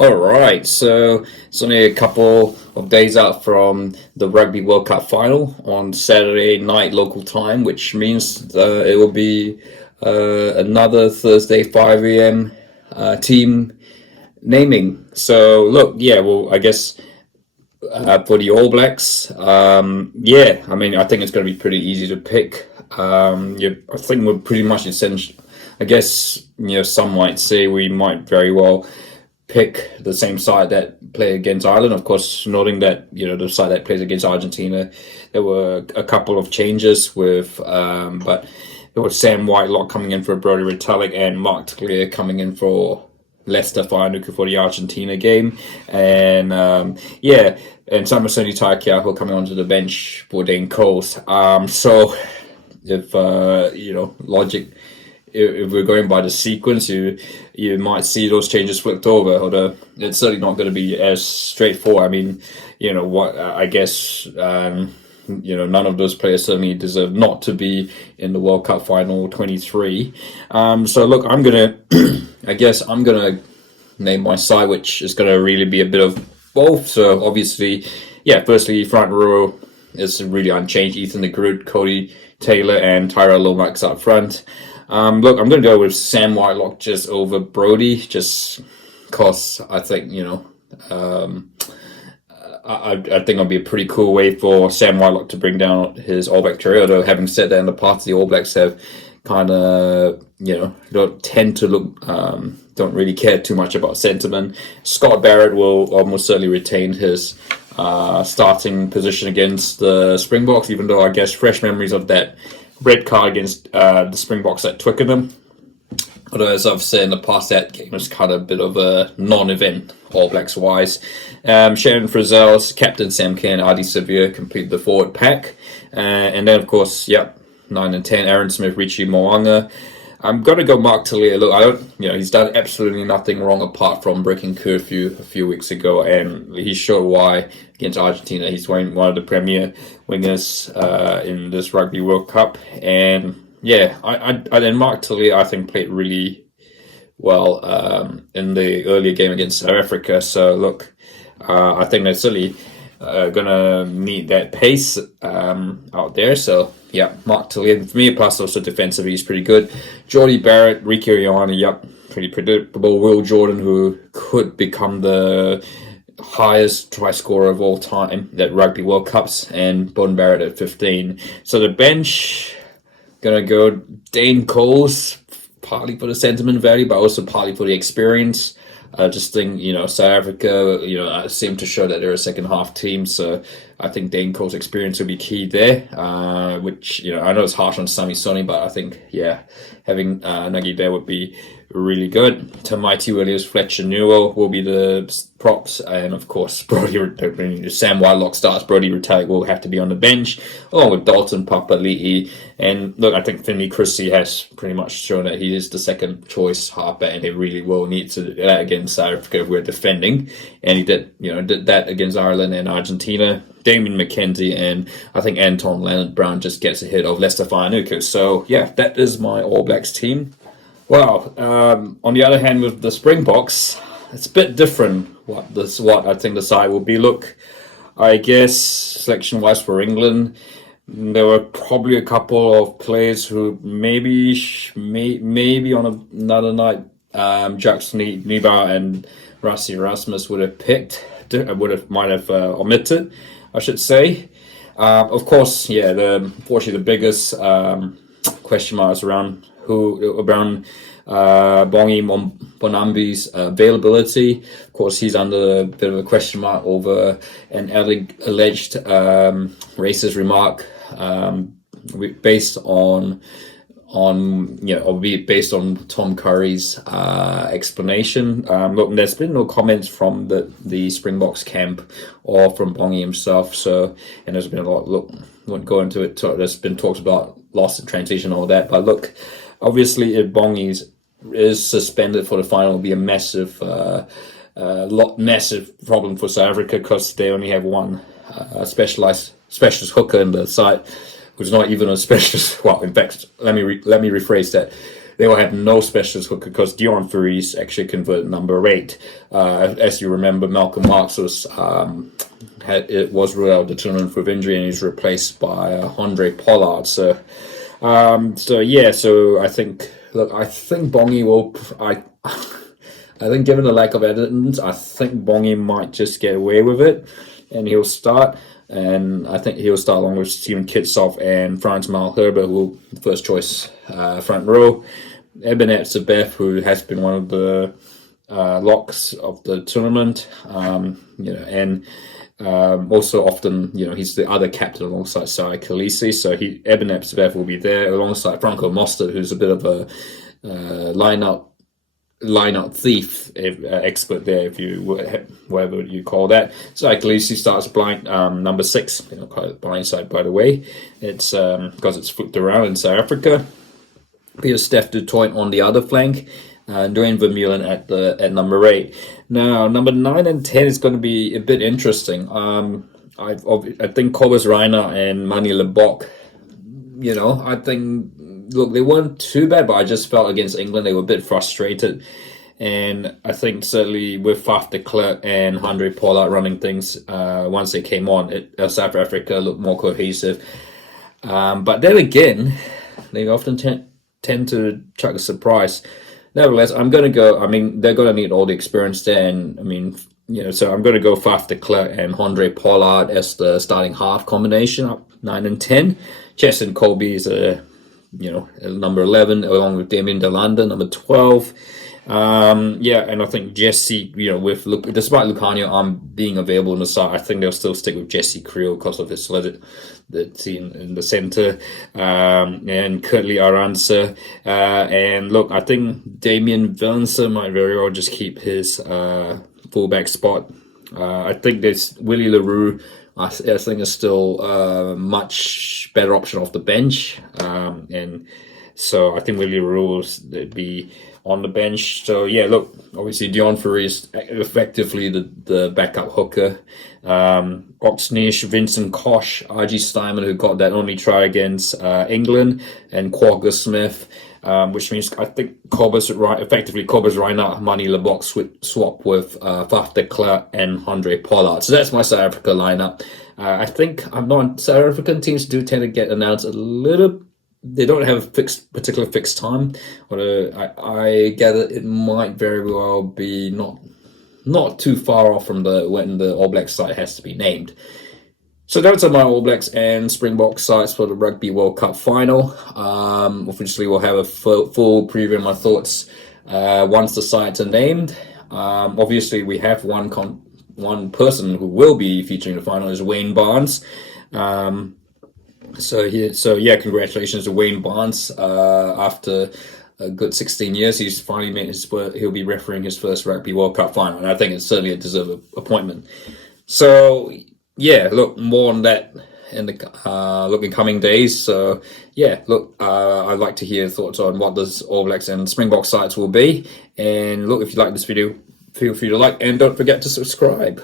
All right, so it's only a couple of days out from the Rugby World Cup Final on Saturday night local time, which means it will be another Thursday 5 a.m. Team naming. So look, yeah, well, I guess for the All Blacks, yeah, I mean, I think it's going to be pretty easy to pick. Yeah, I think we're pretty much essential. I guess some might say we might very well pick the same side that play against Ireland. Of course, noting that the side that plays against Argentina, there were a couple of changes with, but there was Sam Whitelock coming in for Brodie Retallick and Mark Teclair coming in for Leicester Whānuku for the Argentina game, and yeah, and Samasungi Taikeaho coming onto the bench for Dane Coles. So if logic, if we're going by the sequence, you might see those changes flipped over, although it's certainly not going to be as straightforward. I mean, I guess none of those players certainly deserve not to be in the World Cup Final 23. So look, I guess I'm gonna name my side, which is gonna really be a bit of both. So obviously, yeah, firstly, front row is really unchanged. Ethan de Groot, Cody Taylor, and Tyrell Lomax up front. Look, I'm going to go with Sam Whitelock just over Brodie, just because I think, I think it'll be a pretty cool way for Sam Whitelock to bring down his All Black career. Although, having said that, in the past, the All Blacks have kind of, don't tend to look, don't really care too much about sentiment. Scott Barrett will almost certainly retain his starting position against the Springboks, even though I guess fresh memories of that red card against the Springboks at Twickenham. Although, as I've said in the past, that game was kind of a bit of a non-event, All Blacks wise. Sharon Frizzell, Captain Sam Kerr, and Adi Severe complete the forward pack. And then, of course, 9 and 10, Aaron Smith, Richie Mo'unga. I'm going to go Mark Teclair. Look, he's done absolutely nothing wrong apart from breaking curfew a few weeks ago, and he showed why against Argentina. He's one of the premier wingers in this Rugby World Cup, and yeah, and Mark Teclair, I think, played really well in the earlier game against South Africa. So look, I think they're certainly gonna need that pace out there. So yeah, Mark Teclair for me, plus also defensively he's pretty good. Jordie Barrett, Rieko Ioane, pretty predictable. Will Jordan, who could become the highest try scorer of all time at Rugby World Cups, and Bon Barrett at 15. So the bench, gonna go Dane Coles, partly for the sentiment value, but also partly for the experience. I just think, South Africa, seem to show that they're a second half team. So I think Dane Cole's experience will be key there, which, I know it's harsh on Sami Soni, but I think, having Nagi there would be really good. Tamaiti Williams, Fletcher Newell will be the props. And of course, Sam Whitelock starts. Brodie Retallick will have to be on the bench, along with Dalton Papali'i. And look, I think Finley Christie has pretty much shown that he is the second choice halfback, and they really will need to do that against South Africa if we're defending. And he did that against Ireland and Argentina. Damien McKenzie and I think Anton Leonard-Brown just gets ahead of Leicester Whānuku. So yeah, that is my All Blacks team. Well, on the other hand, with the Springboks, it's a bit different what I think the side will be. Look, I guess selection-wise for England, there were probably a couple of players who maybe on another night, Jackson Neubauer and Rassie Erasmus would have picked, might have omitted, I should say. Of course, unfortunately the biggest question marks around Bongi Bonambi's availability. Of course, he's under a bit of a question mark over an alleged racist remark based on based on Tom Curry's explanation. Look, there's been no comments from the Springboks camp or from Bongi himself. So, and there's been a lot. Look, won't go into it. So there's been talks about loss in translation and all that. But look, obviously, if Bongi is suspended for the final, will be a massive problem for South Africa, because they only have one specialist hooker in the side, who's not even a specialist. Well, in fact, let me rephrase that. they will have no specialist hooker because Dion Fouris actually converted number 8. As you remember, Malcolm Marx was ruled out of the tournament with injury, and he's replaced by Andre Pollard. So I think Bongi will. I think given the lack of evidence, I think Bongi might just get away with it, and he'll start. And I think he'll start along with Steven Kitshoff and Franz Malherbe, who first choice front row. Eben Etzebeth, who has been one of the locks of the tournament, and also often, he's the other captain alongside Sai Khaleesi. So Eben Etzebeth will be there alongside Franco Mostert, who's a bit of a line-out thief, expert there, if you whatever you call that. So Khaleesi starts blind, number 6. They don't call it blindside, by the way. It's because it's flipped around in South Africa. Peter Steph du Toit on the other flank, Dwayne Vermeulen at number 8. Now, number 9 and 10 is going to be a bit interesting. I think Cobus Reiner and Manie Lebok, I think. Look, they weren't too bad, but I just felt against England they were a bit frustrated. And I think certainly with Faf de Klerk and Andre Pollard running things, once they came on, South Africa looked more cohesive. But then again, they often tend to chuck a surprise. Nevertheless, I'm going to go, they're going to need all the experience there. And so I'm going to go Faf de Klerk and Andre Pollard as the starting half combination, up 9 and 10. Chesson Colby is number 11, along with Damien Delanda, number 12. And I think Jesse, despite Lucanio being available in the side, I think they'll still stick with Jesse Creel because of his solidity in the centre, and Kurtley Aranza. And look, I think Damien Villensa might very well just keep his fullback spot. I think there's Willie LaRue. I think is still a much better option off the bench. And so I think Willie LaRue will be on the bench. So, look, obviously Dion Fourie is effectively the backup hooker. Oxnish, Vincent Koch, RG Steinman, who got that only try against England, and Quagga Smith. Which means I think Cobus Reiner, Manie Lebok would swap with Faf de Klerk and Andre Pollard. So that's my South Africa lineup. I think South African teams do tend to get announced a little. They don't have a particular fixed time. Although I gather it might very well be not too far off from when the All Blacks side has to be named. So those are my All Blacks and Springboks sides for the Rugby World Cup Final. Obviously, we'll have a full preview of my thoughts once the sides are named. Obviously, we have one person who will be featuring the final is Wayne Barnes. Congratulations to Wayne Barnes. After a good 16 years, he's finally made he'll be refereeing his first Rugby World Cup Final, and I think it's certainly a deserved appointment. So. Look, more on that in the in coming days. So, I'd like to hear your thoughts on what those All Blacks and Springbok sides will be. And look, if you like this video, feel free to like and don't forget to subscribe.